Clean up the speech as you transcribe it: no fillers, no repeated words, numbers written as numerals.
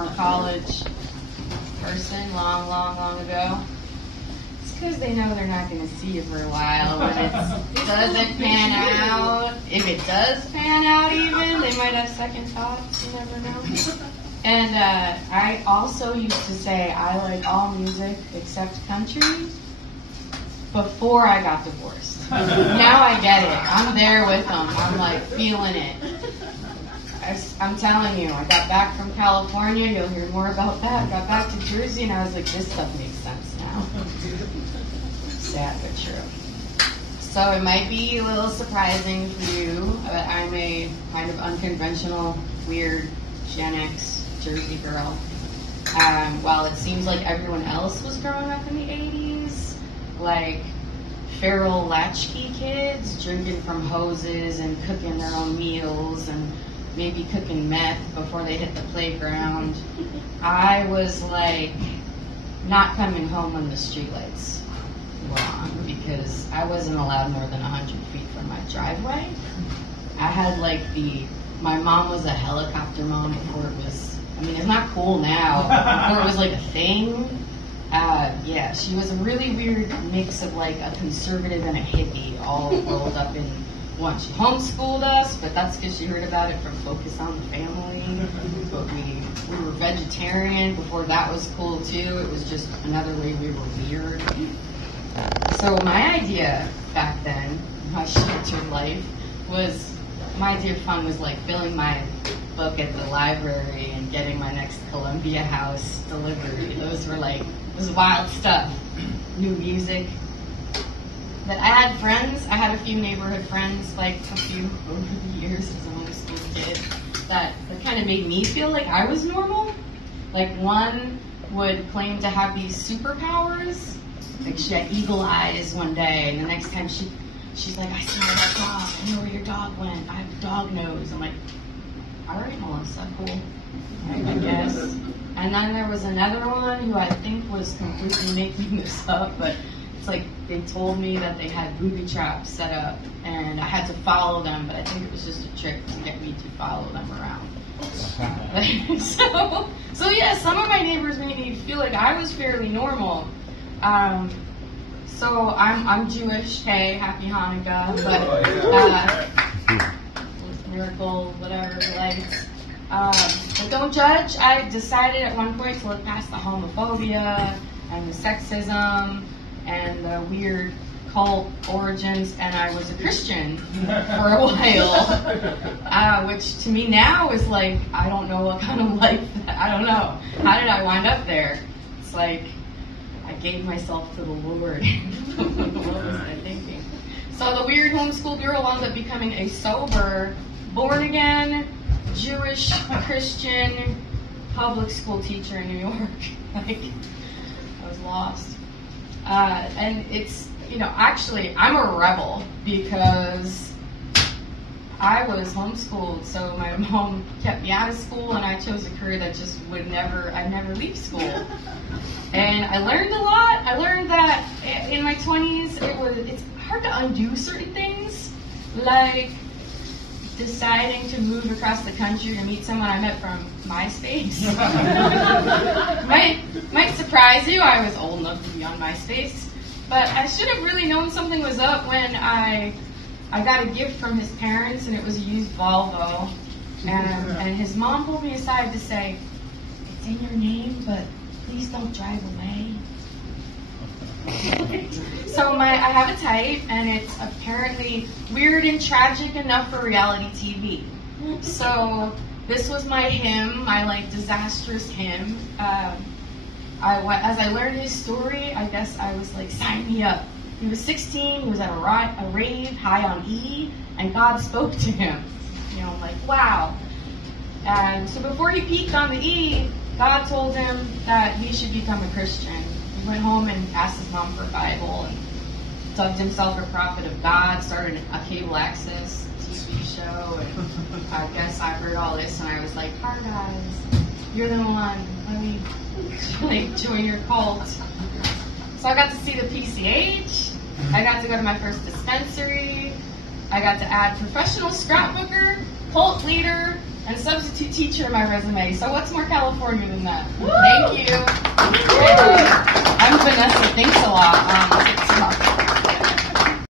college person long ago. It's because they know they're not going to see you for a while. When it doesn't pan out, if it does pan out even, they might have second thoughts. You never know. And I also used to say I like all music except country before I got divorced. Now I get it. I'm there with them. I'm like feeling it. I'm telling you, I got back from California. You'll hear more about that. Got back to Jersey, and I was like, this stuff makes sense now. Sad but true. So it might be a little surprising for you, but I'm a kind of unconventional, weird Gen X Jersey girl. While it seems like everyone else was growing up in the 80s, like feral latchkey kids drinking from hoses and cooking their own meals and maybe cooking meth before they hit the playground. I was like not coming home when the streetlights were on because I wasn't allowed more than 100 feet from my driveway. I had like my mom was a helicopter mom before it was, it's not cool now, before it was like a thing. Yeah, she was a really weird mix of like a conservative and a hippie all rolled up in one. She homeschooled us, but that's because she heard about it from Focus on the Family. But we were vegetarian before that was cool too. It was just another way we were weird. So my idea back then, my sheltered life, my idea of fun was like filling my book at the library and getting my next Columbia House delivery. Those was wild stuff. New music. But I had friends, I had a few neighborhood friends, like a few over the years as a homeschool kid, that kind of made me feel like I was normal. Like one would claim to have these superpowers. Like she had eagle eyes one day, and the next time she's like, I smell that dog, I know where your dog went, I have a dog nose. I'm like, all right, Melissa, cool, I guess. And then there was another one who I think was completely making this up, but it's like they told me that they had booby traps set up and I had to follow them, but I think it was just a trick to get me to follow them around. So yeah, some of my neighbors made me feel like I was fairly normal. So I'm Jewish, hey, happy Hanukkah, but miracle, whatever you like. But don't judge. I decided at one point to look past the homophobia and the sexism and the weird cult origins, and I was a Christian for a while, which to me now is like, I don't know what kind of life, I don't know. How did I wind up there? It's like, I gave myself to the Lord. What was I thinking? So the weird homeschool girl wound up becoming a sober, born-again, Jewish, Christian, public school teacher in New York. Like, I was lost. And it's, actually, I'm a rebel because I was homeschooled, so my mom kept me out of school, and I chose a career that just I'd never leave school. And I learned a lot. I learned that in my 20s, it's hard to undo certain things, like deciding to move across the country to meet someone I met from MySpace. might surprise you. I was old enough to be on MySpace, but I should have really known something was up when I got a gift from his parents, and it was a used Volvo, and his mom pulled me aside to say, "It's in your name, but please don't drive away." So I have a type, and it's apparently weird and tragic enough for reality TV. So this was my hymn, my disastrous hymn. As I learned his story, I guess I was like, sign me up. He was 16, he was at a rave, high on E, and God spoke to him. I'm like, wow. And so before he peaked on the E, God told him that he should become a Christian. He went home and asked his mom for a Bible and dubbed himself a prophet of God, started a cable access TV show, and I guess I heard all this and I was like, hi guys, you're the one, let me join your cult. So I got to see the PCH, I got to go to my first dispensary, I got to add professional scrapbooker, cult leader, and substitute teacher on my resume. So what's more California than that? Thank you.